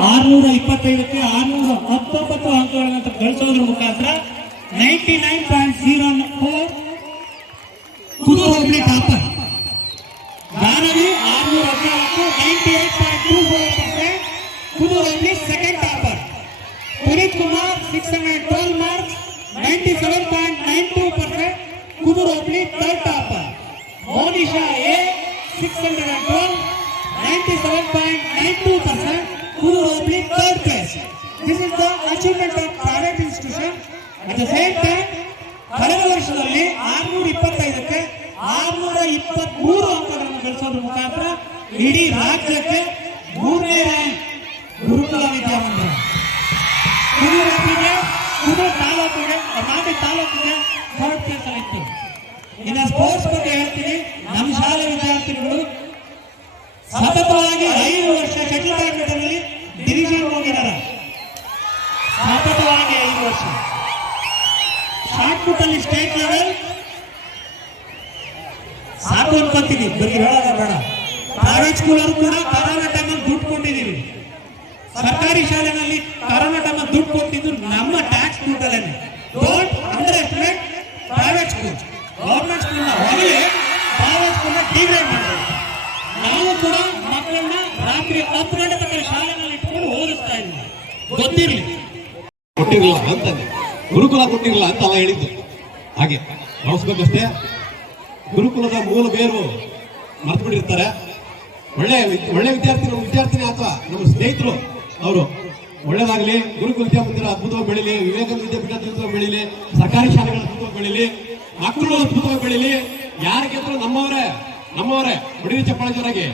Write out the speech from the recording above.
625ಕ್ಕೆ 619 ಅಂಕಗಳನ್ನು ಗಳಿಸೋದ್ರ ಮುಖಾಂತರ 99.04 Kudu hobli topper. Jahnavi 614 98.24%, Kudu hobli second topper. Puneeth Kumar 612 marks 97.92%, Kudu hobli third topper. Monisha A 612 97.92%, kudu hobbly third place. This is the achievement of private institution. At the same time, ಕಳೆದ ವರ್ಷದಲ್ಲಿ 625ಕ್ಕೆ 623 ಅಂಕಗಳನ್ನು ಗಳಿಸೋದ್ರ ಮುಖಾಂತರ ಇಡೀ ರಾಜ್ಯಕ್ಕೆ 3ನೇ ರ್ಯಾಂಕ್ ಗುರುಕುಲ ವಿದ್ಯಾಮಂದಿರ. ಕುದು ತಾಲೂಕಿಗೆ ಮಾಟಿ ತಾಲೂಕಿಗೆ ಥರ್ಡ್ ಪ್ಲೇಸ್ ಅಲ್ಲಿ ಇತ್ತು. ಇನ್ನು ಸ್ಪೋರ್ಟ್ಸ್ ಬಗ್ಗೆ ಹೇಳ್ತೀನಿ. ನಮ್ಮ ಶಾಲೆ ವಿದ್ಯಾರ್ಥಿಗಳು ಸತತವಾಗಿ 5 ವರ್ಷ ಶಟಲ್ ಬ್ಯಾಡ್ಮಿಂಟನ್ ಡಿವಿಷನ್ ಹೋಗಿದ್ದಾರೆ. ಸತತವಾಗಿ 5 ವರ್ಷ. ಶಾರ್ಟ್ ಪುಟ್ ಅಲ್ಲಿ ಸ್ಟೇಟ್ ಲೆವೆಲ್ ಸಾಕು ಅನ್ಕೊಂತೀನಿ. ಬರೀ ಹೇಳೋದ ಬೇಡ. ಪ್ರೈವೇಟ್ ಸ್ಕೂಲ್ ಅವರು ಕೂಡ ಕರೋನಾ ಟೈಮಲ್ಲಿ ದುಡ್ಡು ಕೊಟ್ಟಿದ್ದೀವಿ. ಸರ್ಕಾರಿ ಶಾಲೆನಲ್ಲಿ ಕರೋನಾ ಟೈಮಲ್ಲಿ ದುಡ್ಡು ಕೊಟ್ಟಿದ್ದು ನಮ್ಮ ಟ್ಯಾಕ್ಸ್ ದುಡ್ಡಲ್ಲೇನೆ. Don't underestimate private school. Government ಸ್ಕೂಲ್ನ ಹೊರಗೆ ಪ್ರೈವೇಟ್ ಸ್ಕೂಲ್ನ ಡಿಗ್ರೇಡ್ ಮಾಡಬೇಕು. ನಾವು ಕೂಡ ಮಕ್ಕಳನ್ನ ರಾತ್ರಿ 10 ಗಂಟೆ ತನಕ ಶಾಲೆನಲ್ಲಿ ಇಟ್ಕೊಂಡು ಓದಿಸ್ತಾ ಇದ್ವಿ. ಗೊತ್ತಿರಲಿ ಕೊಟ್ಟಿರಲಿಲ್ಲ ಅಂತಂದೆ, ಗುರುಕುಲ ಕೊಟ್ಟಿರಲಿಲ್ಲ ಅಂತ ಅಲ್ಲ ಹೇಳಿದ್ದು. ಹಾಗೆ ಭಾವಿಸ್ಬೇಕಷ್ಟೇ. ಗುರುಕುಲದ ಮೂಲ ಬೇರು ಮರ್ತು ಬಿಟ್ಟಿರ್ತಾರೆ. ಒಳ್ಳೆ ವಿದ್ಯಾರ್ಥಿನಿ ಅಥವಾ ನಮ್ಮ ಸ್ನೇಹಿತರು ಅವರು ಒಳ್ಳೇದಾಗಲಿ, ಗುರುಕುಲ ವಿದ್ಯಾಮಂದಿರ ಅದ್ಭುತವಾಗಿ ಬೆಳೀಲಿ, ವಿವೇಕಾನಂದ ವಿದ್ಯಾಪೀಠ ಅದ್ಭುತವಾಗಿ ಬೆಳೀಲಿ, ಸರ್ಕಾರಿ ಶಾಲೆಗಳ ಅದ್ಭುತವಾಗಿ ಬೆಳೀಲಿ, ಮಕ್ಕಳು ಅದ್ಭುತವಾಗಿ ಬೆಳೀಲಿ. ಯಾರಿಗೆಂದ್ರು ನಮ್ಮವರೇ ಹೊಡಿರಿ ಚಪ್ಪಾಳೆ ಜೊತೆಗೆ.